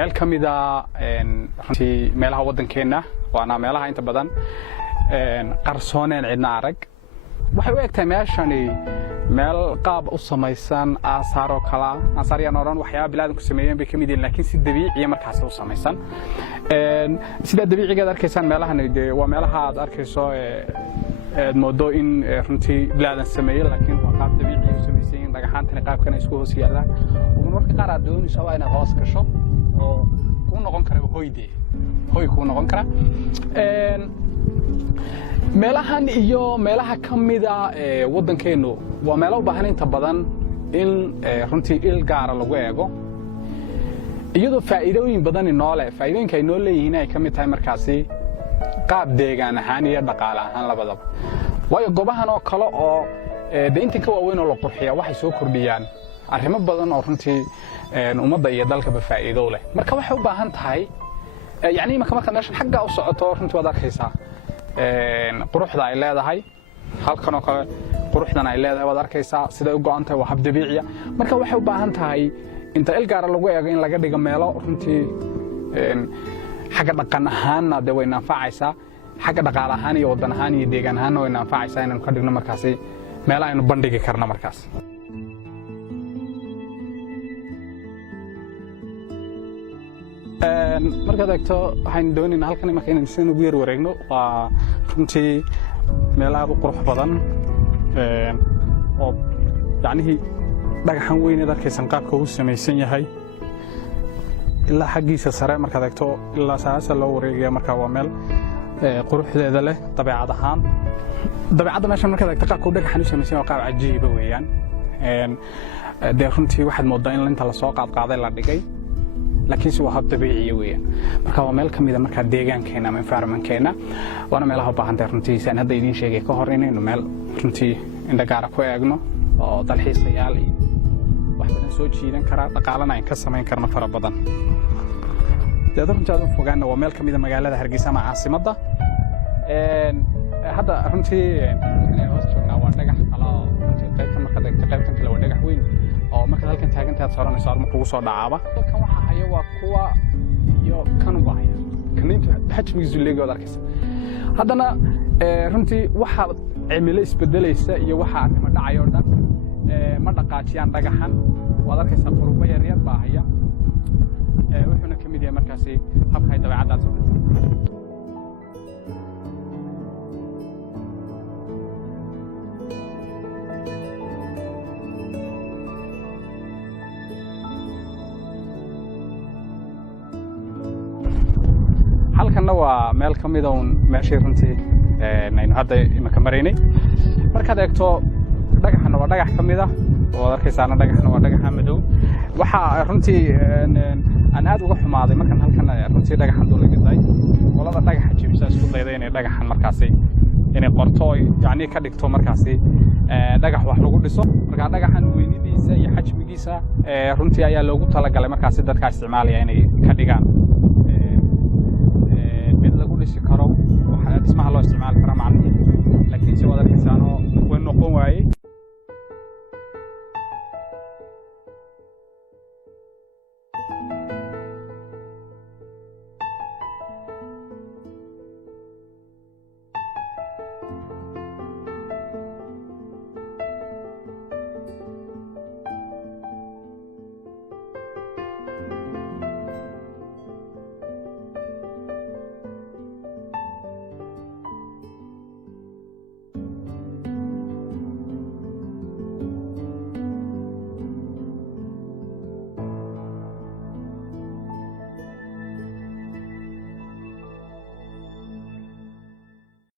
meel kamida runtii meelaha wadankeena waana meelaha inta badan qarsooneen cidna arag waxay u egtahay meeshani meel qaab u samaysan aasaar oo kala aasaariyan oran waxyaabo bilaadanku sameeyeen bay kamid yihiin laakiin si dabiici markaas u samaysan sida dabiiciga aad arkaysan meelahan waa meelaha aad arkayso moodo in runtii bilaadan sameeyay laakiin waa qaab dabiici u samaysan dhagaxaantani qaabkan isku hoos yaalaan oo marka qaar aad doonayso waa inaad hoos gasho oo ku noqon kara hoy ku noqon kara meelahan iyo meelaha kamida wadankeenu waa meelo u baahan inta badan in runtii il gaar lagu eego iyadoo faa'iidooyin badan noole faa'iidooyinka ay noo leeyihiin ay kamid tahay markaasi qaab deegaan ahaan iyo dhaqaale ahaan labadaba waayo goobahan oo kale oo inta ka waaweyn oo la qurxiyo waxay soo kordhiyaan arrimo badan oo runtii ummadda iyo dalkaba faa'iido leh marka waxay u baahan tahay yani marka meeshan xagga u socoto runtii waad arkaysaa quruxda ay leedahay halkan oo kale quruxdan ay leedahay waad arkaysaa sida u go'an tahay waa hab dabiici marka waxay u baahan tahay inta il gaar lagu eego in laga dhigo meelo runtii xagga dhaqan ahaanna way naanfacaysaa xagga dhaqaale ahaan iyo wadan ahaan iyo deegaan ahaanna way naanfacaysaa inaan ka dhigno markaasi meel aynu bandhigi karno markaas markaad eegto waxaan doonaynaa halkan marka inaan si ugu yar wareegno waa runtii meel aad u qurux badan oo yacnihii dhagaxan weyn ee arkaysan qaabka uu samaysan yahay ilaa xaggiisa sare markaad eegto ilaa saasa loo wareegaya marka waa meel quruxdeeda leh dabeecad ahaan dabeecadda meeshan markaad eegto qaabka uu dhagaxan u samaysan yahay qaab cajiiba weeyaan dee runtii waxaad moodaa in inta lasoo qaadqaaday la dhigay laakiin si waa hab dabiici weeyaan marka waa meel kamid ah marka deegaankeena ama environmentkeena waana meelaha u baahan tahay runtii saan hadda idin sheegay ka hor inaynu meel runtii indha gaar ku eegno oo dalxiisayaal iyo wax badan soo jiidan kara dhaqaalana ay ka samayn karno fara badan runtii aad u fogaana waa meel kamid ah magaalada Hargeysa ama caasimadda hadda runtii hoos joognaa waa dhagax kala oo runtii qaybtan marka qaybtan kale waa dhagax weyn oo marka halkan taagantaad saaranayso aad kugu soo dhacaaba halkan waxa haya waa kuwa iyo kan waaya kanintu xajmigiisu leeyahay arkaysa haddana runtii waxa cimilo isbedelaysa iyo waxa arrimo dhacayo dhan ma dhaqaajiyaan dhagaxan waad arkaysaa qurubo yar yar baa haya wuxuuna ka mid yahay markaasi habka ay dabeecadaas u halkanna waa meel kamid ah meeshii runtii aynu hadda imaka maraynay markaad eegto dhagaxna waa dhagax kamid ah oo arkaysaana dhagaxna waa dhagaxa madow waxa runtii aan aad uga xumaaday markan halkan runtii dhagaxan dul dhigay walada dhagaxa jibisa isku dayday inay dhagaxan markaasi inay qorto yani ka dhigto markaasi dhagax wax lagu dhiso marka dhagaxan weynidiisa iyo xajmigiisa runtii ayaa loogu talagalay markaasi dadka isticmaalaya inay ka dhigaan dhisi karo waxa dhismaha loo isticmaali karaa macnaheedu laakiin si wada arkaysaano way noqon waayay